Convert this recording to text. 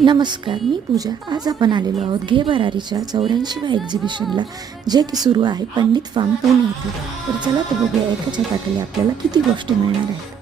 नमस्कार, मी पूजा. आज आपण आलेलो आहोत घे भरारीच्या 84व्या एक्झिबिशनला, जे की सुरू आहे पंडित फार्म पुणे येथे. तर चला तर बघूया एका छताखाली आपल्याला किती गोष्टी मिळणार आहेत.